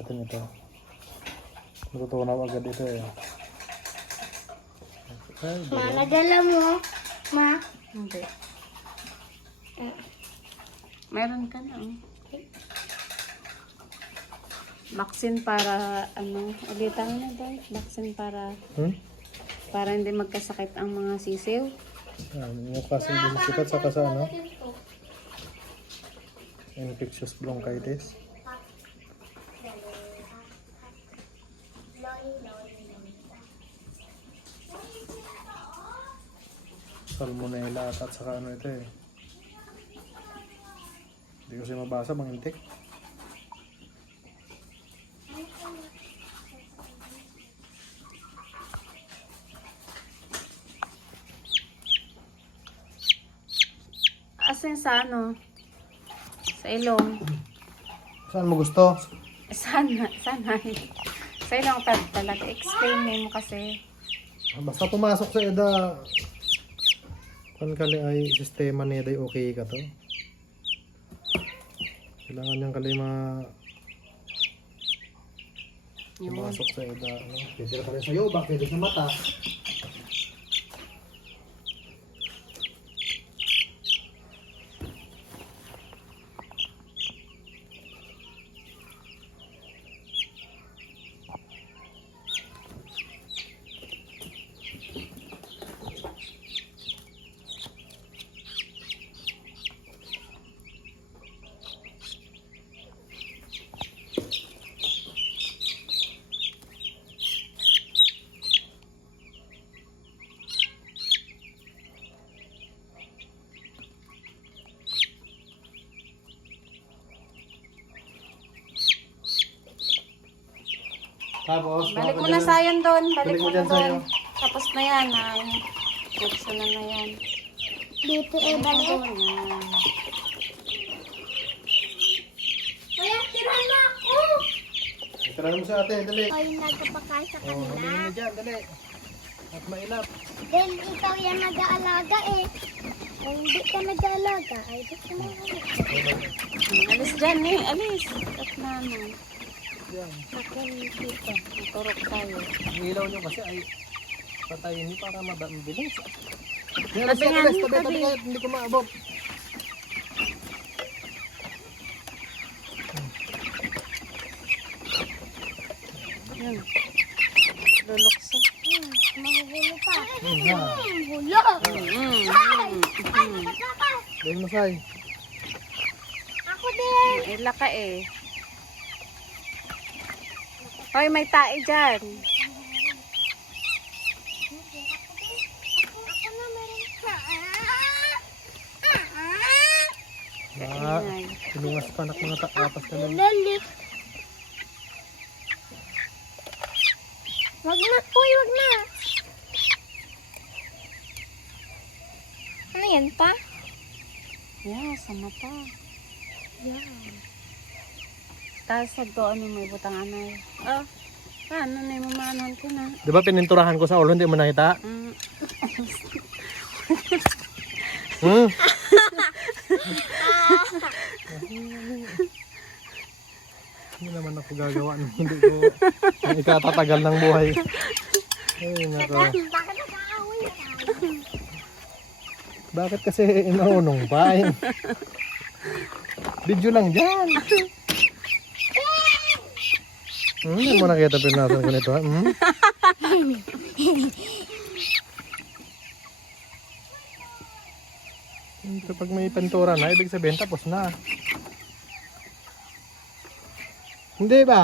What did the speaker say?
natin ito. Matutunaw agad ito eh. Ay, Ma, nadala mo. Ma. Hindi. Meron ka na. Vaccine para ano, ulitan na doon. Vaccine para para hindi magkasakit ang mga sisiw. Yung kasing bisikat sa kasa ano? Infectious bronchitis. Salmonella at saka ano ito eh. Hindi kasi mabasa, mangintik. Asin sa ano? Sa ilong. Saan mo gusto? Sana. Sa ilong talaga. Explain mo kasi. Basta pumasok sa EDA, kan kali ay sistema niya day okay ka to. Kailangan niyang kali pumasok sa EDA. Ano? Pwede na pala sa iyo, pwede sa mata. Tapos, Balik mo na sayan doon. Balik mo na dyan doon. sa'yo. Tapos na yan. Buksan na yan. Dito eh, balik. Yan. Kuya, tirahan mo ako. Tara mo sa ate, dali. Ay, nagpapakain sa Oh, kanila. halin mo dyan, dali. At mailap. Then, ikaw yan nag-aalaga eh. Kung hindi ka nag-aalaga, ay di ka nag-aalaga. Alis dyan eh. Alis. At na ano. Yan. Akin dito. Maturok tayo. Ang ilaw nyo kasi ay patayin niyo para mabilis. Tabi nga, tabi. Hindi ko maabot. Yan. Lulukso. Mahuhulo ka. Ha. Hulo! Ay, Mm. nagkaka. Dahil masay. Ako din. Ila ka eh. Hoy, may tae dyan. Ako na meron ka. Sinungas pa anak mga apas na lang. Lali. Wag na, uy, wag na. Ano yan pa? Yeah, sa mata. Yan. Tapos sa doon yung may butang anay. Oh, paano na yung mamanahan ko na? Di ba pininturahan ko sa ulo, hindi mo nakita? Hmm? Hindi naman ako gagawa ng hindi ko ang ikatatagal ng buhay. Ay, nako. Bakit nag-aaway ka? Bakit kasi inaunong pa? Video lang dyan. Hindi mo nakita pinasan ko nito. Kapag may pintura na, ibig sabihin tapos na. Hindi ba?